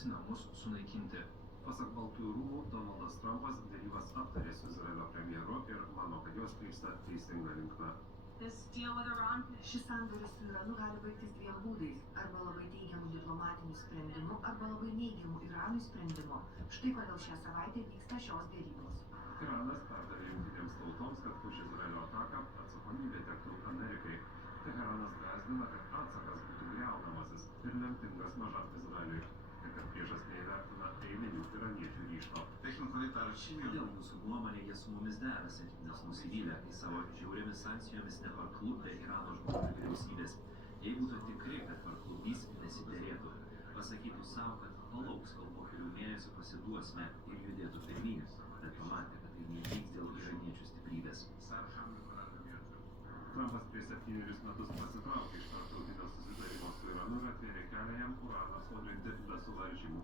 grasinimus sunaikinti. Pasak Baltųjų rūmų, Donaldas Trumpas dėrybas aptarė su Izraelio premjeru ir mano, kad jos krypsta teisinga linkme. Šis sandoris su Iranu gali baigtis dviem būdais – arba labai teigiamų diplomatinių sprendimų, arba labai neigiamų Iranui sprendimų. Štai kodėl šią savaitę vyksta šios dėrybos. Iranas perdavė jungtinėms tautoms, kad už Izraelio ataką atsakomybė tektų Amerikai. Teheranas gąsdina, kad atsakas būtų griaunamasis ir lemtingas mažam Izraeliui. Ir kad priešas neįvertina eilinių iraniečių ryžto. Kodėl mūsų nuomonė jie su mumis derasi, nes nusivylę į savo žiaurėmis sankcijomis neparklupdė Irano žmonių vyriausybės. Jei būtų tikri, kad parklupdys, nesiderėtų. Pasakytų savo, kad palauks, kol po kelių mėnesių pasiduosime ir judėtų pirmyn, bet pamatė, kad tai nevyks dėl iraniečių stiprybės. Trumpas prieš 7 metus pasitraukė iš tarptautinio susitarimo su Iranu ir atvėrė kelią jam uraną sodrinti be suvaržymų.